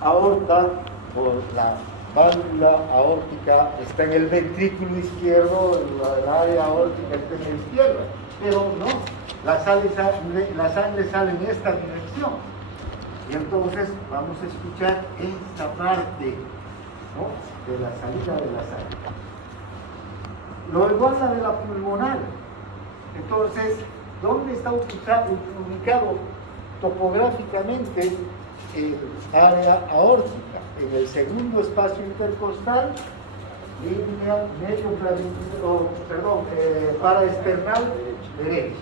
aorta o la válvula aórtica está en el ventrículo izquierdo, el área aórtica está en la izquierda, pero no, la sangre sale en esta dirección. Y entonces vamos a escuchar esta parte, ¿no?, de la salida de la sangre. Lo igual la de la pulmonar. Entonces, ¿dónde está ubicado topográficamente el área aórtica? En el segundo espacio intercostal, línea paraesternal derecha.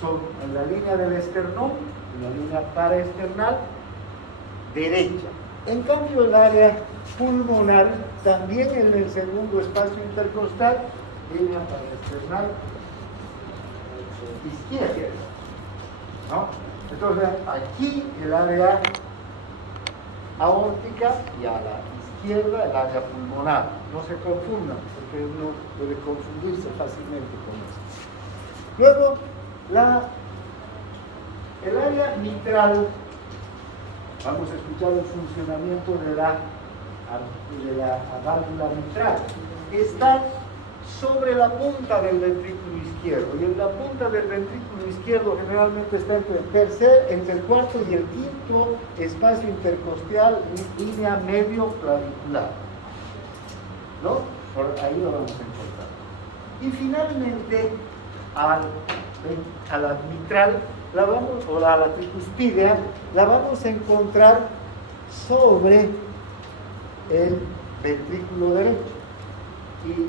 Son en la línea del esternón, en la línea paraesternal derecha. En cambio, el área pulmonar también en el segundo espacio intercostal, línea paraesternal izquierda, ¿no? Entonces, aquí el área aórtica y a la izquierda el área pulmonar. No se confundan, porque uno puede confundirse fácilmente con esto. Luego, el área mitral, vamos a escuchar el funcionamiento de la válvula mitral. Está sobre la punta del ventrículo izquierdo, y en la punta del ventrículo izquierdo generalmente está entre el cuarto y el quinto espacio intercostal, línea medio clavicular, ¿no? Por ahí lo vamos a encontrar. Y finalmente a la mitral o a la tricuspidea la vamos a encontrar sobre el ventrículo derecho. Y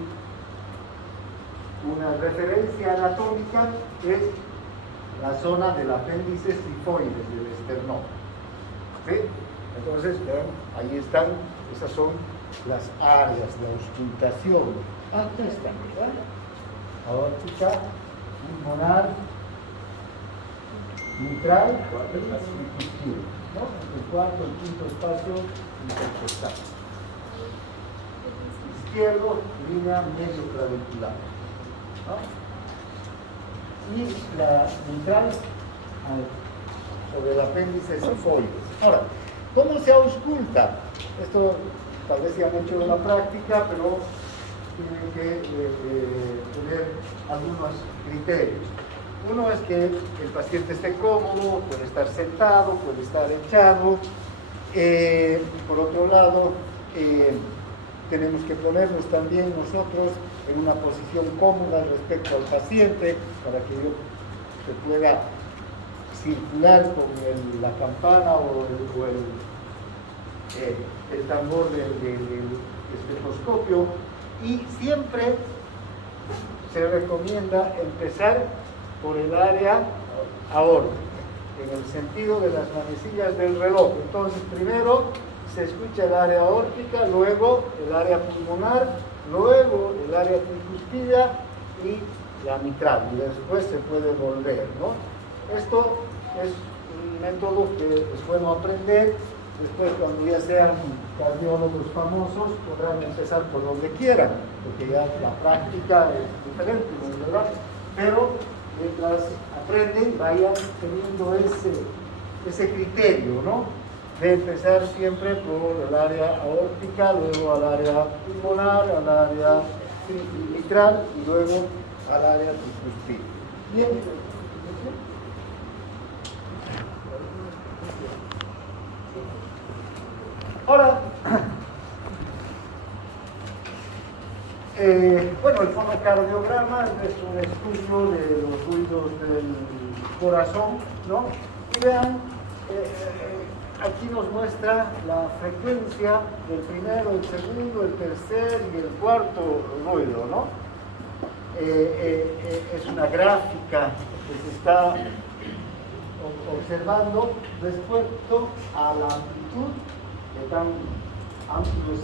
una referencia anatómica es la zona del apéndice sifoides del esternón. ¿Sí? Entonces, vean, ahí están, esas son las áreas de auscultación. Acá están, ¿verdad? Aórtica, pulmonar, mitral y tricuspidea, ¿no? El cuarto, el quinto espacio intercostal. Izquierdo, línea medio clavicular, ¿no? Y la mitral sobre el apéndice sifoides. Ahora, ¿cómo se ausculta? Esto tal vez se han hecho en la práctica, pero tienen que tener algunos criterios. Uno es que el paciente esté cómodo, puede estar sentado, puede estar echado. Por otro lado, tenemos que ponernos también nosotros en una posición cómoda respecto al paciente para que se pueda circular con la campana o el tambor del estetoscopio. Y siempre se recomienda empezar por el área aórtica, en el sentido de las manecillas del reloj. Entonces, primero se escucha el área aórtica, luego el área pulmonar, luego el área tricuspidea y la mitral, y después se puede volver, ¿no? Esto es un método que es bueno aprender. Después, cuando ya sean cardiólogos famosos, podrán empezar por donde quieran, porque ya la práctica es diferente, ¿no? ¿Verdad? Pero mientras aprenden, vayan teniendo ese criterio, ¿no?, de empezar siempre por el área aórtica, luego al área pulmonar, al área mitral y luego al área tricuspidea. Bien. Ahora, bueno, el fonocardiograma es un estudio de los ruidos del corazón, ¿no? Y vean, aquí nos muestra la frecuencia del primero, el segundo, el tercer y el cuarto ruido, ¿no? Es una gráfica que se está observando respecto a la amplitud, que tan amplio es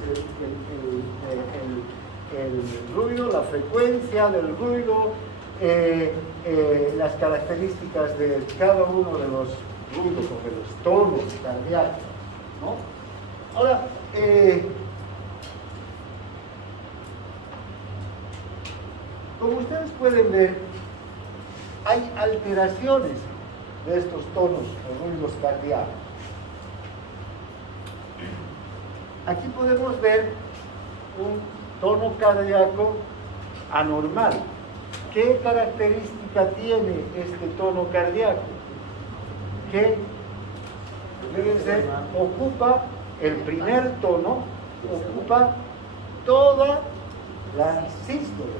el ruido, la frecuencia del ruido, las características de cada uno de los ruidos o de los tonos cardíacos, ¿no? Ahora, como ustedes pueden ver, hay alteraciones de estos tonos o ruidos cardíacos. aquí podemos ver un tono cardíaco anormal. ¿Qué característica tiene este tono cardíaco? Que, fíjense, ocupa el primer tono, ocupa toda la sístole.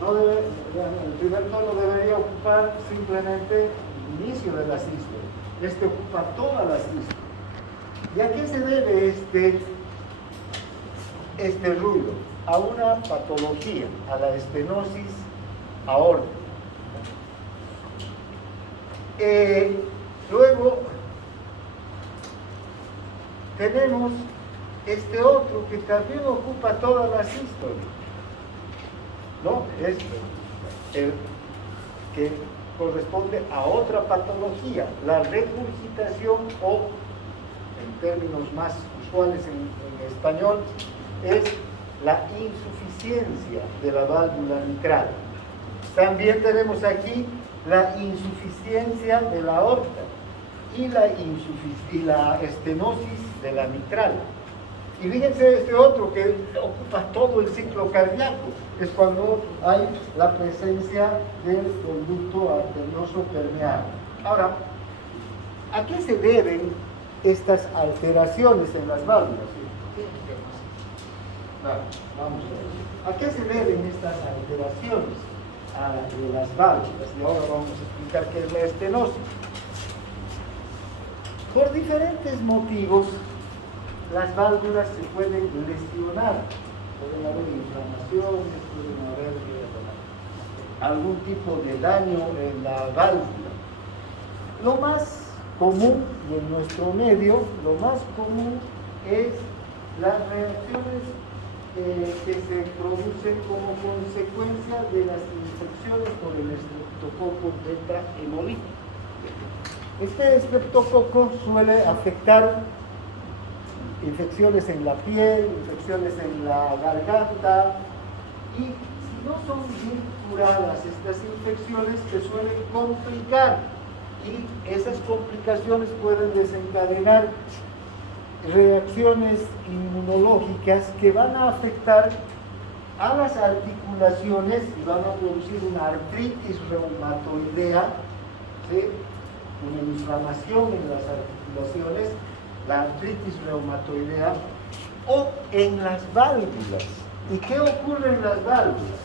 No debe, el primer tono debería ocupar simplemente el inicio de la sístole. Este ocupa toda la sístole. ¿Y a qué se debe este ruido? A una patología, a la estenosis aórtica. Luego tenemos este otro que también ocupa toda la sístole, ¿no? Que corresponde a otra patología, la regurgitación, o en términos más usuales en español, es la insuficiencia de la válvula mitral. También tenemos aquí la insuficiencia de la aorta y la estenosis de la mitral. Y fíjense este otro que ocupa todo el ciclo cardíaco, es cuando hay la presencia del conducto arterioso permeable. Ahora, ¿a qué se deben estas alteraciones en las válvulas? Vamos a ver. ¿A qué se deben estas alteraciones de las válvulas? Y ahora vamos a explicar qué es la estenosis. Por diferentes motivos, las válvulas se pueden lesionar. Pueden haber inflamaciones, pueden haber algún tipo de daño en la válvula. Lo más común, y en nuestro medio, lo más común es las reacciones que se producen como consecuencia de las infecciones por el estreptococo beta hemolítico. Este estreptococo suele afectar infecciones en la piel, infecciones en la garganta, y si no son bien curadas estas infecciones, se suelen complicar, y esas complicaciones pueden desencadenar reacciones inmunológicas que van a afectar a las articulaciones y van a producir una artritis reumatoidea, ¿sí? Una inflamación en las articulaciones, la artritis reumatoidea, o en las válvulas. ¿Y qué ocurre en las válvulas?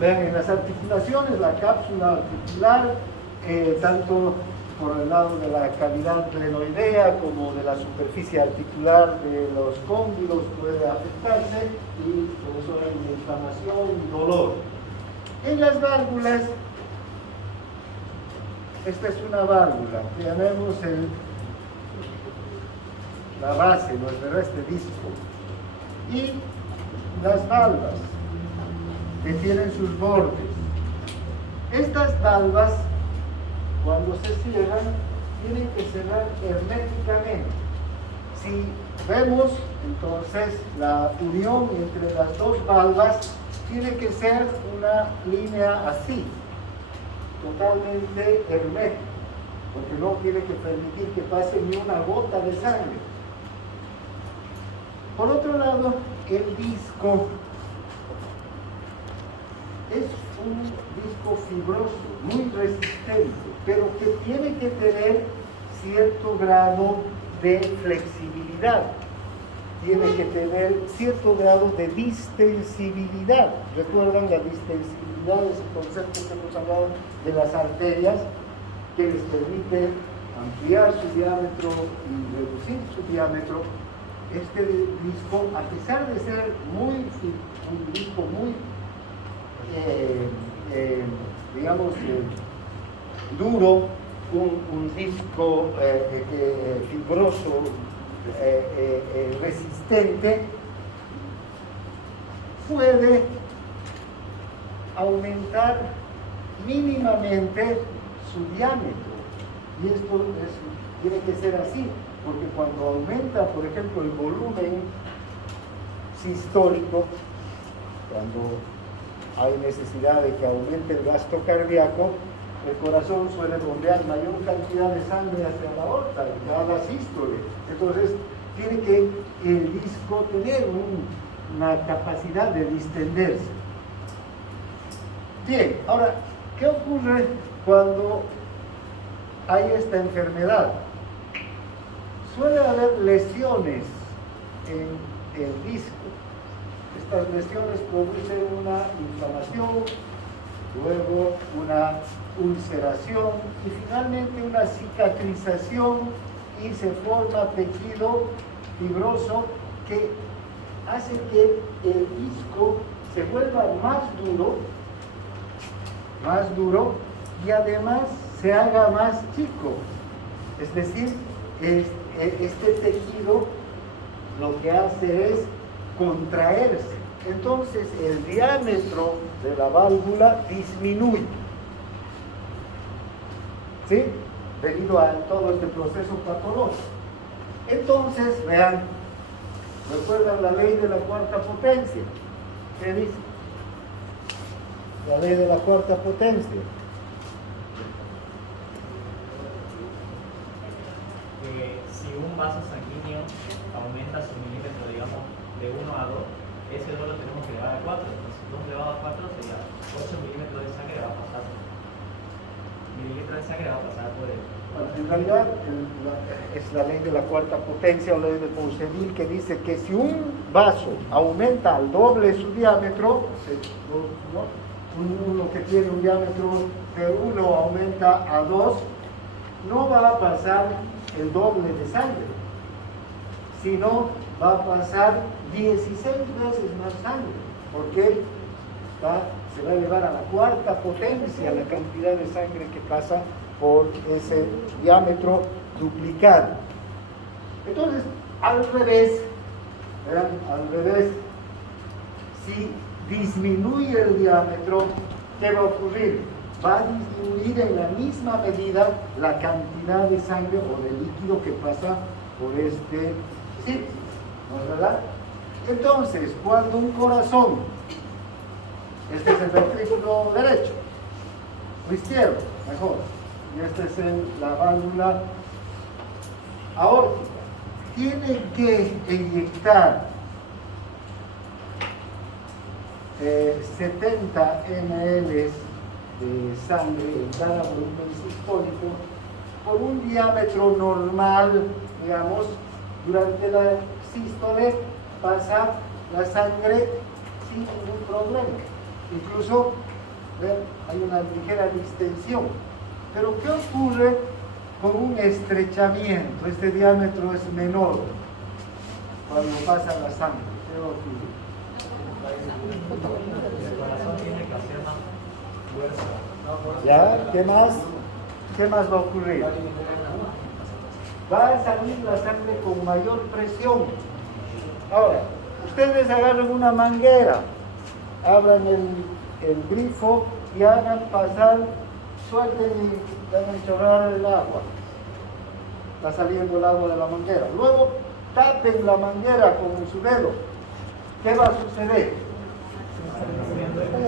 Vean, en las articulaciones, la cápsula articular, tanto por el lado de la cavidad glenoidea como de la superficie articular de los cóndilos puede afectarse, y por eso hay una inflamación y dolor. En las válvulas, esta es una válvula, tenemos la base, este disco, y las valvas que tienen sus bordes. Estas valvas, cuando se cierran, tienen que cerrar herméticamente. Si vemos, entonces, la unión entre las dos valvas tiene que ser una línea así, totalmente hermética, porque no tiene que permitir que pase ni una gota de sangre. Por otro lado, el disco es un disco fibroso, muy resistente, pero que tiene que tener cierto grado de flexibilidad, tiene que tener cierto grado de distensibilidad. ¿Recuerdan la distensibilidad? Es el concepto que hemos hablado de las arterias, que les permite ampliar su diámetro y reducir su diámetro. Este disco, a pesar de ser un disco muy duro, un disco fibroso, resistente, puede aumentar mínimamente su diámetro. Y esto tiene que ser así, porque cuando aumenta, por ejemplo, el volumen sistólico, cuando hay necesidad de que aumente el gasto cardíaco, el corazón suele bombear mayor cantidad de sangre hacia la aorta, ya la sístole. Entonces, tiene que el disco tener una capacidad de distenderse. Bien, ahora, ¿qué ocurre cuando hay esta enfermedad? Suele haber lesiones en el disco. Estas lesiones producen una inflamación, luego una ulceración y finalmente una cicatrización y se forma tejido fibroso que hace que el disco se vuelva más duro y además se haga más chico. Es decir, este tejido lo que hace es contraerse. Entonces el diámetro de la válvula disminuye. ¿Sí? Debido a todo este proceso patológico. Entonces, vean, ¿recuerdan la ley de la cuarta potencia? ¿Qué dice? La ley de la cuarta potencia. Si un vaso sanguíneo aumenta su milímetro, digamos, de 1 a 2, ese 2 lo tenemos que elevar a 4. Entonces, 2 elevado a 4 sería 8 milímetros de sangre va a pasar. Milímetros de sangre va a pasar por él. Bueno, en realidad es la ley de la cuarta potencia o ley de Ponceville que dice que si un vaso aumenta al doble su diámetro, ¿no? Uno que tiene un diámetro de 1 aumenta a 2, no va a pasar el doble de sangre, sino va a pasar 16 veces más sangre, porque se va a elevar a la cuarta potencia la cantidad de sangre que pasa por ese diámetro duplicado. Entonces, al revés, ¿verdad? Al revés, si disminuye el diámetro, ¿qué va a ocurrir? Va a disminuir en la misma medida la cantidad de sangre o de líquido que pasa por este sitio, ¿no es verdad? Entonces, cuando un corazón, este es el ventrículo derecho, o izquierdo, mejor, y esta es la válvula aórtica, tiene que inyectar 70 ml de sangre en cada volumen sistólico por un diámetro normal, digamos, durante la sístole pasa la sangre sin ningún problema. Incluso hay una ligera distensión. Pero ¿qué ocurre con un estrechamiento? Este diámetro es menor cuando pasa la sangre. ¿Qué va a ocurrir? El corazón tiene que hacer más fuerza. ¿Ya? ¿Qué más? ¿Qué más va a ocurrir? Va a salir la sangre con mayor presión. Ahora, ustedes agarran una manguera, abran el grifo y hagan pasar, suelten y hagan chorrar el agua. Está saliendo el agua de la manguera. Luego tapen la manguera con su dedo. ¿Qué va a suceder?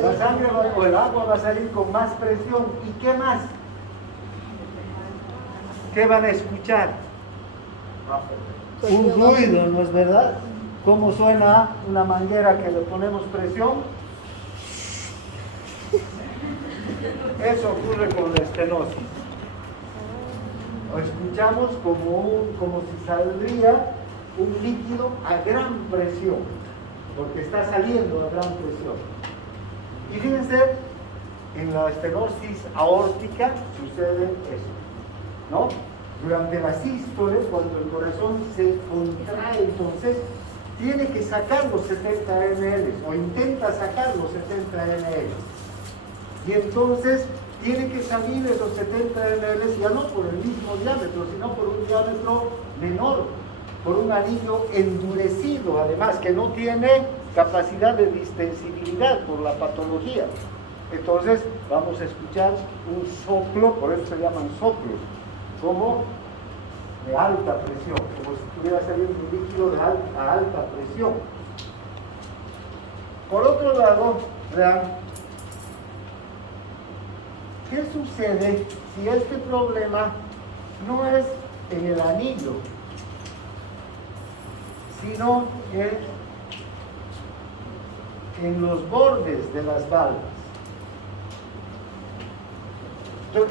La sangre o el agua va a salir con más presión. ¿Y qué más? ¿Qué van a escuchar? Un ruido, ¿no es verdad? ¿Cómo suena una manguera que le ponemos presión? Eso ocurre con la estenosis. Lo escuchamos como si saldría un líquido a gran presión, porque está saliendo a gran presión. Y fíjense, en la estenosis aórtica sucede eso, ¿no? Durante la sístole, cuando el corazón se contrae, entonces tiene que sacar los 70 ml o intenta sacar los 70 ml. Y entonces tiene que salir esos 70 ml ya no por el mismo diámetro, sino por un diámetro menor, por un anillo endurecido, además, que no tiene capacidad de distensibilidad por la patología. Entonces vamos a escuchar un soplo, por eso se llaman soplos, como de alta presión, como si estuviera saliendo un líquido a alta presión. Por otro lado, vean, ¿qué sucede si este problema no es en el anillo, sino en los bordes de las valvas?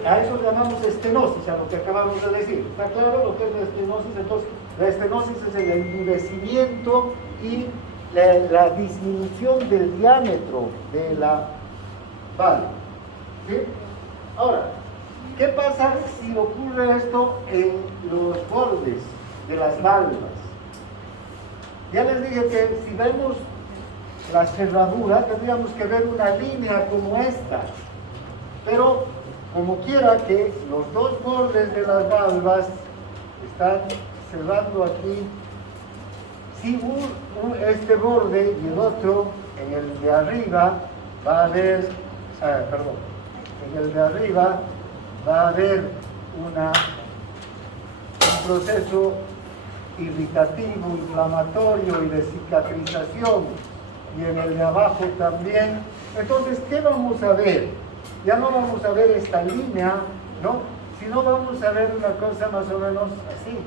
A eso llamamos estenosis, a lo que acabamos de decir. ¿Está claro lo que es la estenosis? Entonces, la estenosis es el endurecimiento y la disminución del diámetro de la valva. ¿Sí? Ahora, ¿qué pasa si ocurre esto en los bordes de las valvas? Ya les dije que si vemos la cerradura, tendríamos que ver una línea como esta. Pero, como quiera que los dos bordes de las valvas están cerrando aquí, si este borde y el otro, en el de arriba, va a haber, en el de arriba va a haber un proceso irritativo, inflamatorio y de cicatrización, y en el de abajo también. Entonces, ¿qué vamos a ver? Ya no vamos a ver esta línea, ¿no? Sino vamos a ver una cosa más o menos así,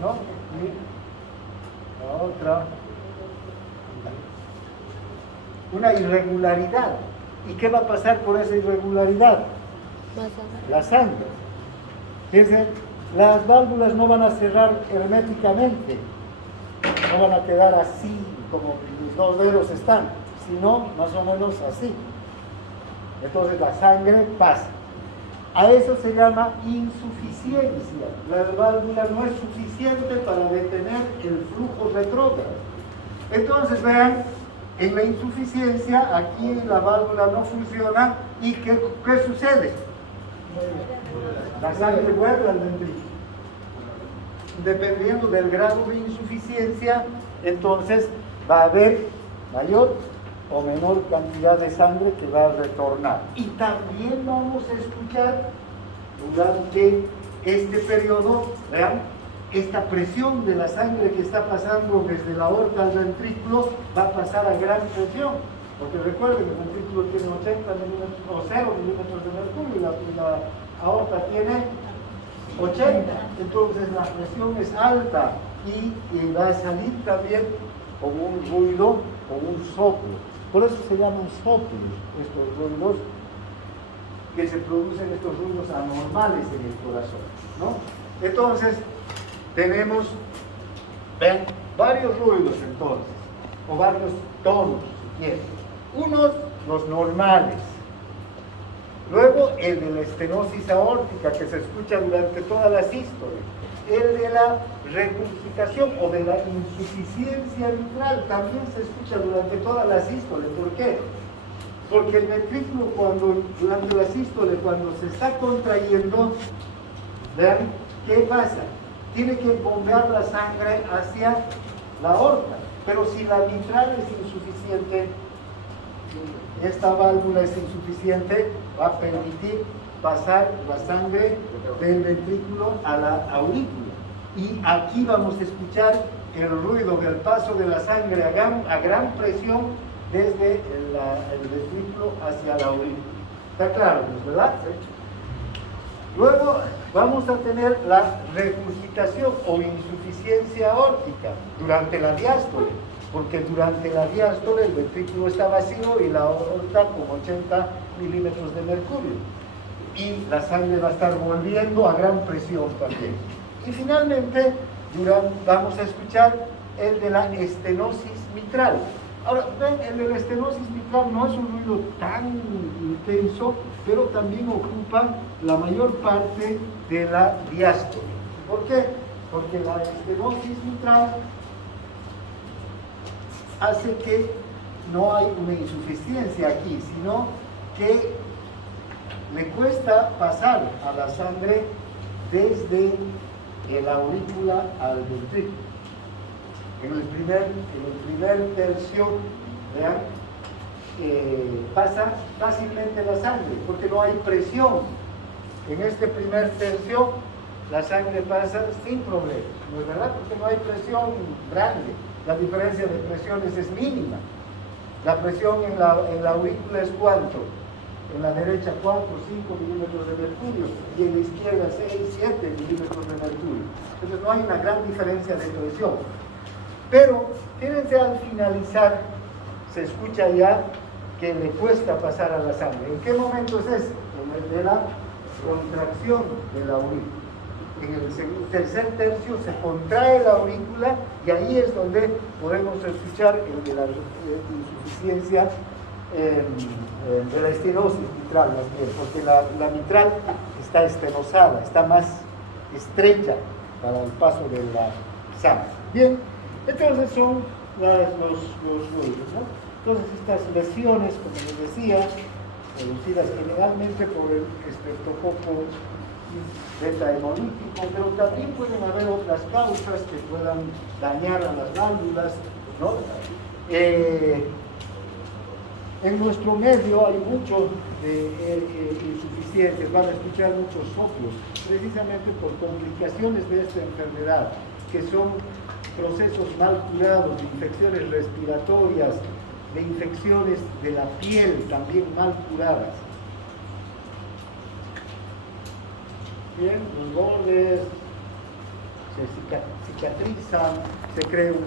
¿no? Y la otra, una irregularidad. ¿Y qué va a pasar por esa irregularidad? La sangre. Fíjense, las válvulas no van a cerrar herméticamente, no van a quedar así como mis dos dedos están, sino más o menos así. Entonces la sangre pasa. A eso se llama insuficiencia. La válvula no es suficiente para detener el flujo retrógrado. Entonces vean, en la insuficiencia aquí la válvula no funciona y ¿qué sucede? La sangre vuelve al ventrículo. Dependiendo del grado de insuficiencia, entonces va a haber mayor o menor cantidad de sangre que va a retornar. Y también vamos a escuchar durante este periodo, vean, esta presión de la sangre que está pasando desde la aorta al ventrículo va a pasar a gran presión. Porque recuerden que el ventrículo tiene 80 milímetros o 0 milímetros de mercurio y la aorta tiene 80. Entonces la presión es alta y va a salir también como un ruido, como un soplo. Por eso se llaman soplos estos ruidos, que se producen estos ruidos anormales en el corazón, ¿no? Entonces, tenemos, ven, varios ruidos entonces, o varios tonos, si quieren. Unos, los normales. Luego, el de la estenosis aórtica, que se escucha durante toda la sístole. El de la regurgitación o de la insuficiencia mitral también se escucha durante toda la sístole. ¿Por qué? Porque el ventrículo durante la sístole, cuando se está contrayendo, vean, ¿qué pasa? Tiene que bombear la sangre hacia la aorta. Pero si la mitral es insuficiente, esta válvula es insuficiente, va a permitir pasar la sangre del ventrículo a la aurícula. Y aquí vamos a escuchar el ruido del paso de la sangre a gran presión desde el ventrículo hacia la aurícula. ¿Está claro, verdad? Luego vamos a tener la regurgitación o insuficiencia aórtica durante la diástole, porque durante la diástole el ventrículo está vacío y la aorta con 80 milímetros de mercurio. Y la sangre va a estar volviendo a gran presión también. Y finalmente vamos a escuchar el de la estenosis mitral. Ahora, ven, el de la estenosis mitral no es un ruido tan intenso, pero también ocupa la mayor parte de la diástole. ¿Por qué? Porque la estenosis mitral hace que no hay una insuficiencia aquí, sino que le cuesta pasar a la sangre desde el aurícula al ventrículo. En el primer tercio, vean, pasa fácilmente la sangre, porque no hay presión. En este primer tercio, la sangre pasa sin problema, ¿no es verdad? Porque no hay presión grande, la diferencia de presiones es mínima. La presión en la aurícula es ¿cuánto? En la derecha 4, 5 milímetros de mercurio y en la izquierda 6, 7 milímetros de mercurio. Entonces no hay una gran diferencia de presión. Pero fíjense, al finalizar se escucha ya que le cuesta pasar a la sangre. ¿En qué momento es ese? En el de la contracción de la aurícula. En el tercer tercio se contrae la aurícula y ahí es donde podemos escuchar el de la insuficiencia de la estenosis mitral, más bien, porque la mitral está estenosada, está más estrecha para el paso de la sangre. Bien, entonces son los ruidos, ¿no? Entonces estas lesiones, como les decía, producidas generalmente por el estreptococo beta hemolítico, pero también pueden haber otras causas que puedan dañar a las válvulas, ¿no? En nuestro medio hay muchos insuficiencias, van a escuchar muchos soplos, precisamente por complicaciones de esta enfermedad, que son procesos mal curados, de infecciones respiratorias, de infecciones de la piel también mal curadas. Bien, los bordes se cicatrizan, se crea un